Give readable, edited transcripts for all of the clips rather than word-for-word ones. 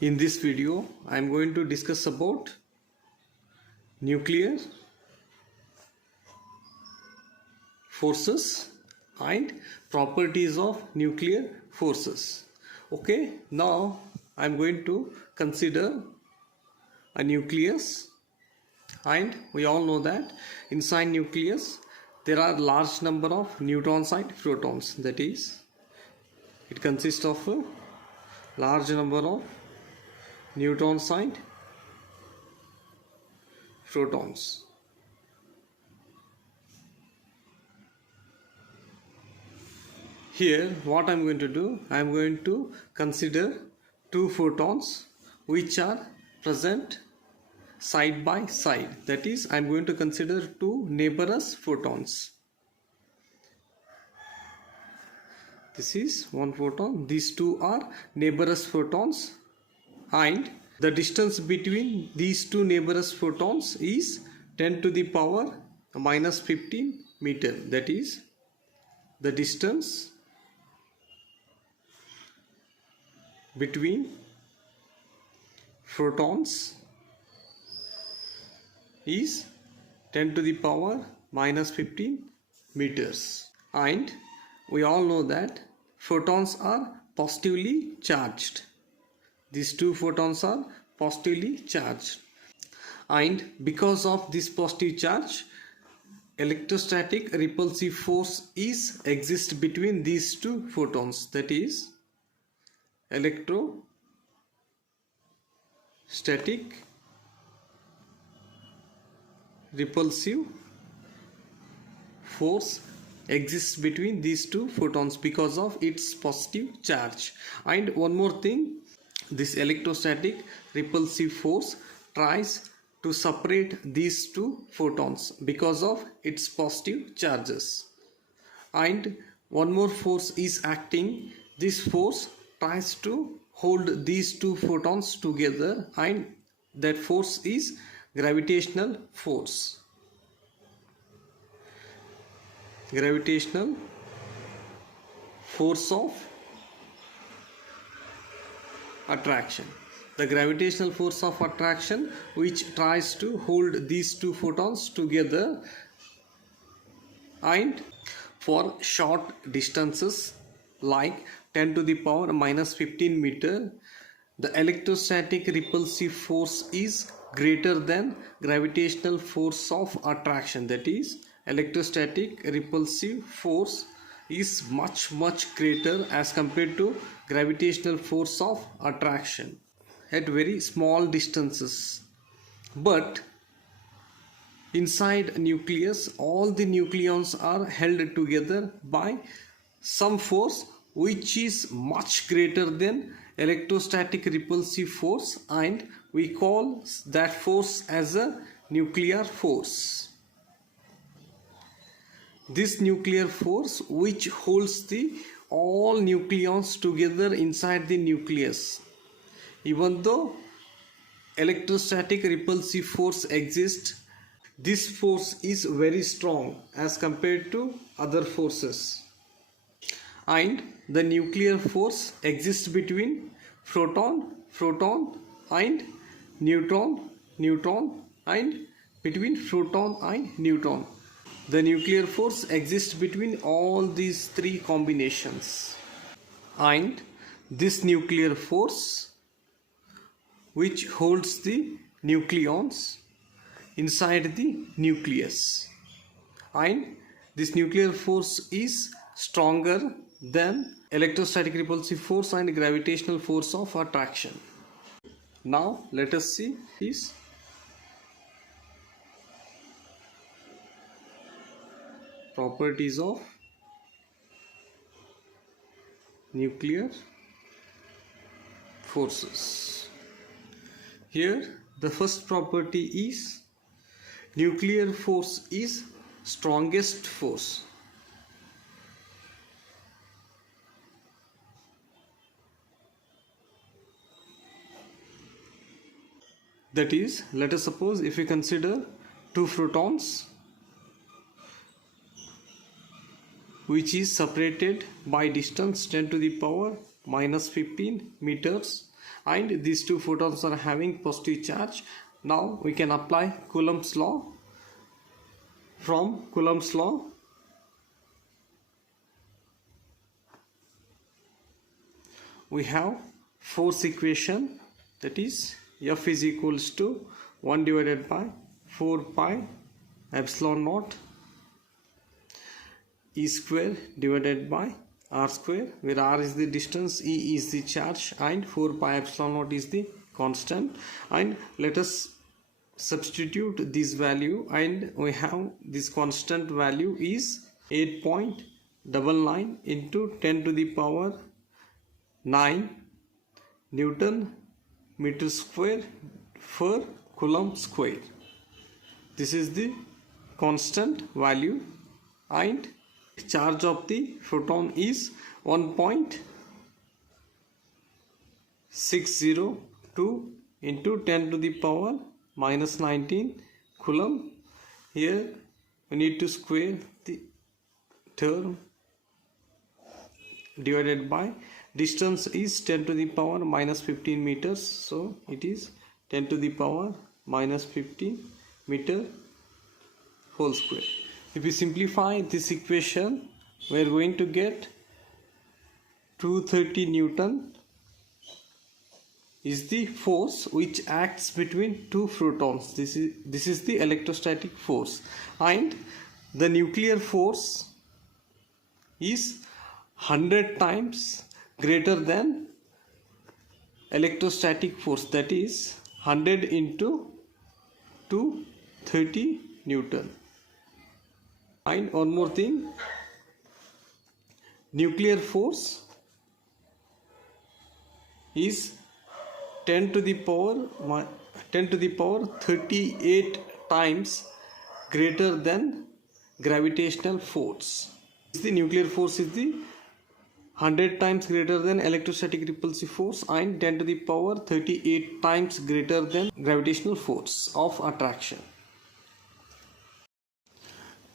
In this video, I am going to discuss about nuclear forces and properties of nuclear forces. Okay, now I am going to consider a nucleus, and we all know that inside nucleus there are large number of neutrons and protons. That is, it consists of a large number of neutrons and protons. Here what I am going to do, I am going to consider two photons which are present side by side. That is, I am going to consider two neighborous photons. This is one photon, these two are neighborous photons, and the distance between these two neighborous photons is 10 to the power minus 15 meter. That is, the distance between photons is 10 to the power minus 15 meters. And we all know that photons are positively charged. These two photons are positively charged, and because of this positive charge, electrostatic repulsive force exists between these two photons. That is, electrostatic repulsive force exists between these two photons because of its positive charge. And one more thing, this electrostatic repulsive force tries to separate these two photons because of its positive charges. And one more force is acting. This force tries to hold these two photons together, and that force is gravitational force. Gravitational force of attraction. The gravitational force of attraction which tries to hold these two photons together, and for short distances like 10 to the power minus 15 meter, the electrostatic repulsive force is greater than gravitational force of attraction. That is, electrostatic repulsive force is much greater as compared to gravitational force of attraction at very small distances. But inside a nucleus, all the nucleons are held together by some force which is much greater than electrostatic repulsive force, and we call that force as a nuclear force. This nuclear force which holds the all nucleons together inside the nucleus. Even though electrostatic repulsive force exists, this force is very strong as compared to other forces. And the nuclear force exists between proton and neutron, and between proton and neutron. The nuclear force exists between all these three combinations, and this nuclear force which holds the nucleons inside the nucleus, and this nuclear force is stronger than electrostatic repulsive force and gravitational force of attraction. Now let us see these properties of nuclear forces. Here the first property is nuclear force is strongest force. That is, let us suppose if we consider two protons which is separated by distance 10 to the power minus 15 meters, and these two photons are having positive charge. Now we can apply Coulomb's law. From Coulomb's law, we have force equation, that is F is equals to 1 divided by 4 pi epsilon naught E square divided by R square, where R is the distance, E is the charge, and 4 pi epsilon naught is the constant. And let us substitute this value, and we have this constant value is 8.99 into 10 to the power 9 Newton meter square per Coulomb square. This is the constant value, and charge of the photon is 1.602 into 10 to the power minus 19 Coulomb. Here we need to square the term divided by distance is 10 to the power minus 15 meters, so it is 10 to the power minus 15 meter whole square. If we simplify this equation, we are going to get 230 Newton is the force which acts between two photons. This is the electrostatic force, and the nuclear force is 100 times greater than electrostatic force, that is 100 into 230 Newton. And one more thing, nuclear force is 10 to the power 38 times greater than gravitational force. The nuclear force is the 100 times greater than electrostatic repulsive force and 10 to the power 38 times greater than gravitational force of attraction.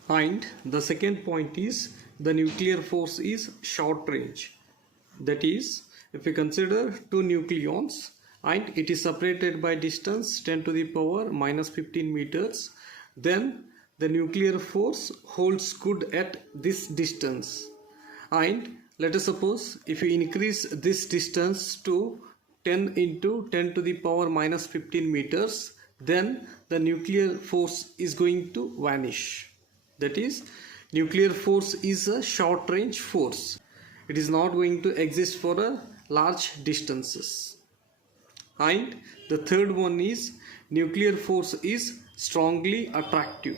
And the second point is the nuclear force is short range. That is, if we consider two nucleons and it is separated by distance 10 to the power minus 15 meters, then the nuclear force holds good at this distance. And let us suppose if we increase this distance to 10 into 10 to the power minus 15 meters, then the nuclear force is going to vanish. That is, nuclear force is a short range force. It is not going to exist for a large distances. And the third one is nuclear force is strongly attractive.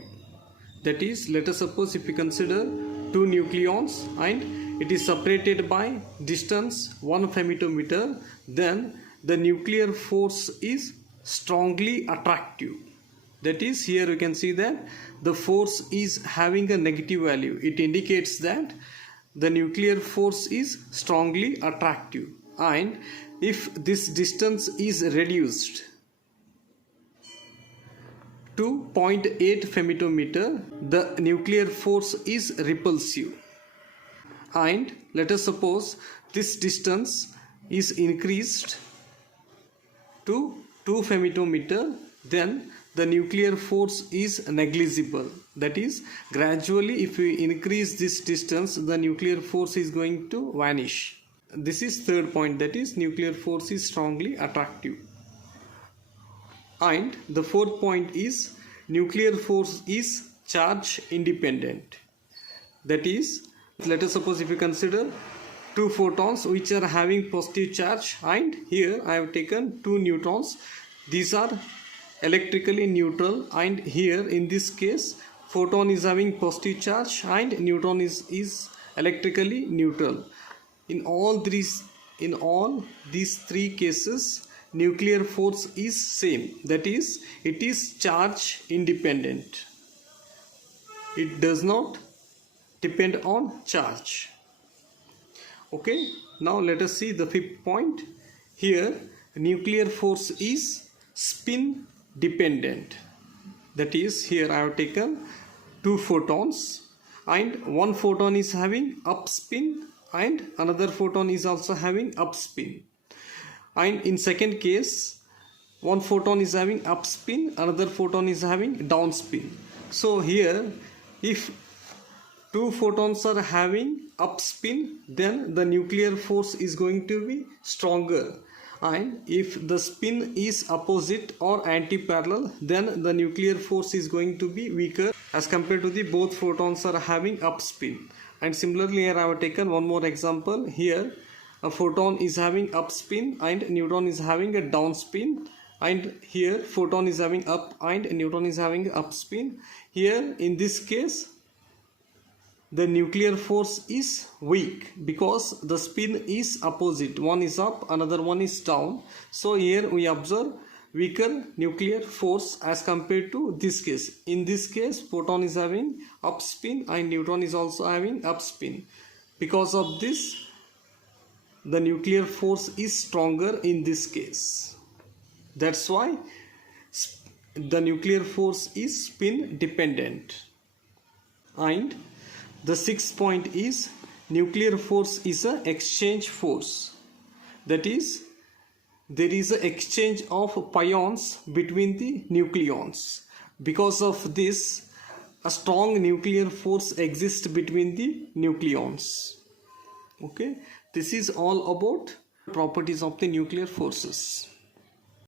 That is, let us suppose if we consider two nucleons and it is separated by distance 1 femtometer, then the nuclear force is strongly attractive. That is, here you can see that the force is having a negative value. It indicates that the nuclear force is strongly attractive. And if this distance is reduced to 0.8 femtometer, the nuclear force is repulsive. And let us suppose this distance is increased to 2 femtometer, then the nuclear force is negligible. That is, gradually if we increase this distance, the nuclear force is going to vanish. This is third point, that is nuclear force is strongly attractive. And the fourth point is nuclear force is charge independent. That is, let us suppose if we consider two photons which are having positive charge, and here I have taken two neutrons. These are electrically neutral, and here in this case photon is having positive charge and neutron is electrically neutral. In all these three cases, nuclear force is same. That is, it is charge independent. It does not depend on charge. Okay, now let us see the fifth point. Here nuclear force is spin dependent. That is, here I have taken two photons and one photon is having up spin and another photon is also having up spin. And in second case, one photon is having up spin, another photon is having down spin. So here, if two photons are having up spin, then the nuclear force is going to be stronger, and if the spin is opposite or anti-parallel, then the nuclear force is going to be weaker as compared to the both photons are having up spin. And similarly, here I have taken one more example. Here a photon is having up spin and neutron is having a down spin, and here photon is having up and neutron is having up spin. Here in this case, the nuclear force is weak because the spin is opposite, one is up, another one is down. So here we observe weaker nuclear force as compared to this case. In this case, photon is having up spin and neutron is also having up spin. Because of this, the nuclear force is stronger in this case. That's why the nuclear force is spin dependent. And the sixth point is nuclear force is an exchange force. That is, there is an exchange of pions between the nucleons. Because of this, a strong nuclear force exists between the nucleons. Okay, this is all about properties of the nuclear forces.